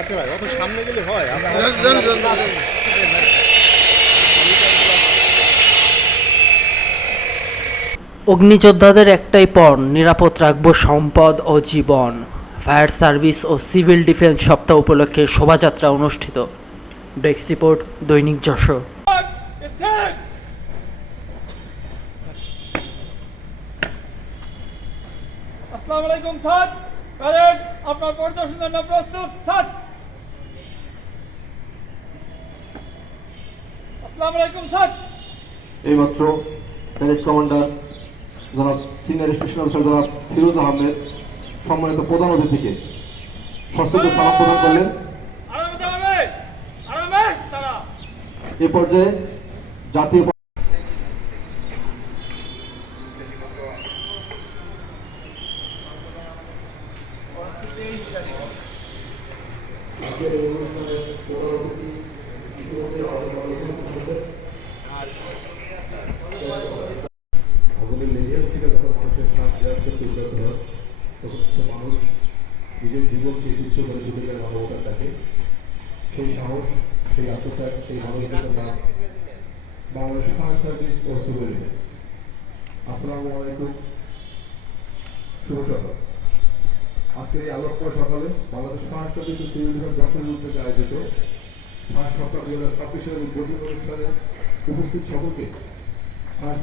আচ্ছা ভাই, অত সামনে গেলে হয়। অগ্নিযোদ্ধাদের একটাই পণ, নিরাপদ রাখবো সম্পদ ও জীবন। ফায়ার সার্ভিস ও সিভিল ডিফেন্স সপ্তাহ উপলক্ষে শোভাযাত্রা অনুষ্ঠিত। ডেস্ক রিপোর্ট, দৈনিক যশোর। আসসালামু আলাইকুম স্যার। প্যারেড আপনার পরিদর্শনের জন্য প্রস্তুত স্যার। আসসালামু আলাইকুম স্যার। এইমাত্র প্যারেড কমান্ডার জনাব সিনিয়র স্টেশন অফিসার জনাব ফিরোজ আহমেদ সম্মানিত প্রধান অতিথিকে সশ্রদ্ধ সালাম প্রদান করলেন। এ পর্যায়ে জাতীয় আগুনের লেলিয়ার থেকে যখন মানুষের শ্বাস বিরাজ করতে উদ্যত হয় তখন কিছু মানুষ নিজের জীবনকে তুচ্ছ করে ছুটে যায় মানবতার ডাকে। সেই সাহস, সেই আত্মত্যাগ, সেই মানবিকতার নাম বাংলাদেশ ফায়ার সার্ভিস ও সিভিল ডিফেন্স। আসসালামু আলাইকুম, শুভ সকাল। আজকের এই আলোকময় সকালে বাংলাদেশ ফায়ার সার্ভিস ও সিভিল ডিফেন্স যশোর উদ্যোগে আয়োজিত ফায়ার সপ্তাহ 2026-এর উদ্বোধনী অনুষ্ঠানে উপস্থিত সকলকে ফায়ার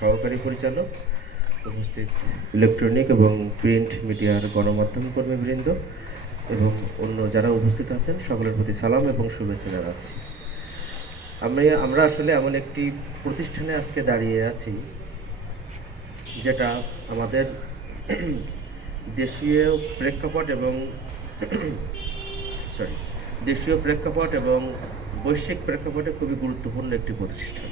সহকারী পরিচালক, উপস্থিত ইলেকট্রনিক এবং প্রিন্ট মিডিয়ার গণমাধ্যম কর্মীবৃন্দ এবং অন্য যারা উপস্থিত আছেন সকলের প্রতি সালাম এবং শুভেচ্ছা জানাচ্ছি। আমরা আসলে এমন একটি প্রতিষ্ঠানে আজকে দাঁড়িয়ে আছি যেটা আমাদের দেশীয় প্রেক্ষাপট এবং বৈশ্বিক প্রেক্ষাপটে খুবই গুরুত্বপূর্ণ একটি প্রতিষ্ঠান।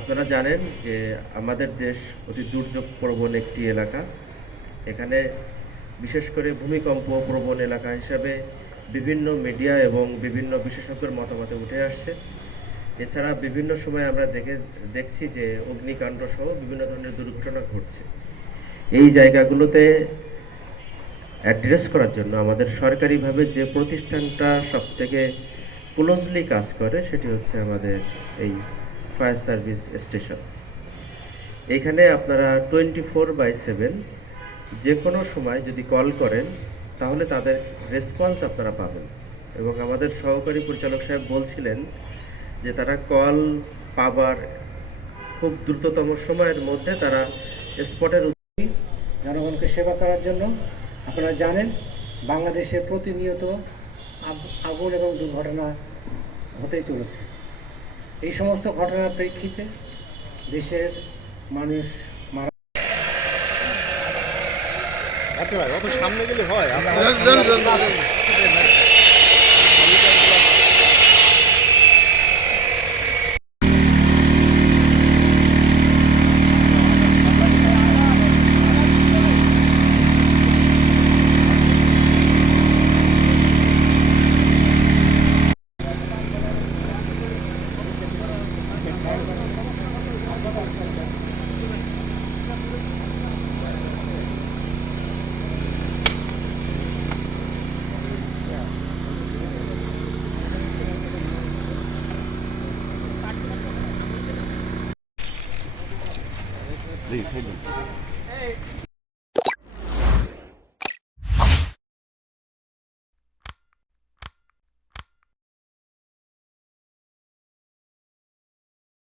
আপনারা জানেন যে আমাদের দেশ অতি দুর্যোগ প্রবণ একটি এলাকা। এখানে বিশেষ করে ভূমিকম্প প্রবণ এলাকা হিসাবে বিভিন্ন মিডিয়া এবং বিভিন্ন বিশেষজ্ঞের মতামতে উঠে আসছে। এছাড়া বিভিন্ন সময় আমরা দেখছি যে অগ্নিকাণ্ড সহ বিভিন্ন ধরনের দুর্ঘটনা ঘটছে। এই জায়গাগুলোতে অ্যাড্রেস করার জন্য আমাদের সরকারিভাবে যে প্রতিষ্ঠানটা সবথেকে ক্লোজলি কাজ করে সেটি হচ্ছে আমাদের এই ফায়ার সার্ভিস স্টেশন। এখানে আপনারা 24/7 যে কোনো সময় যদি কল করেন তাহলে তাদের রেসপন্স আপনারা পাবেন। এবং আমাদের সহকারী পরিচালক সাহেব বলছিলেন যে তারা কল পাবার খুব দ্রুততম সময়ের মধ্যে তারা স্পটের জনগণকে সেবা করার জন্য। আপনারা জানেন বাংলাদেশে প্রতিনিয়ত আগুন এবং দুর্ঘটনা হতেই চলেছে। এই সমস্ত ঘটনার প্রেক্ষিতে দেশের মানুষ মারা। আচ্ছা ভাই, অত সামনে গেলে হয়। দেখি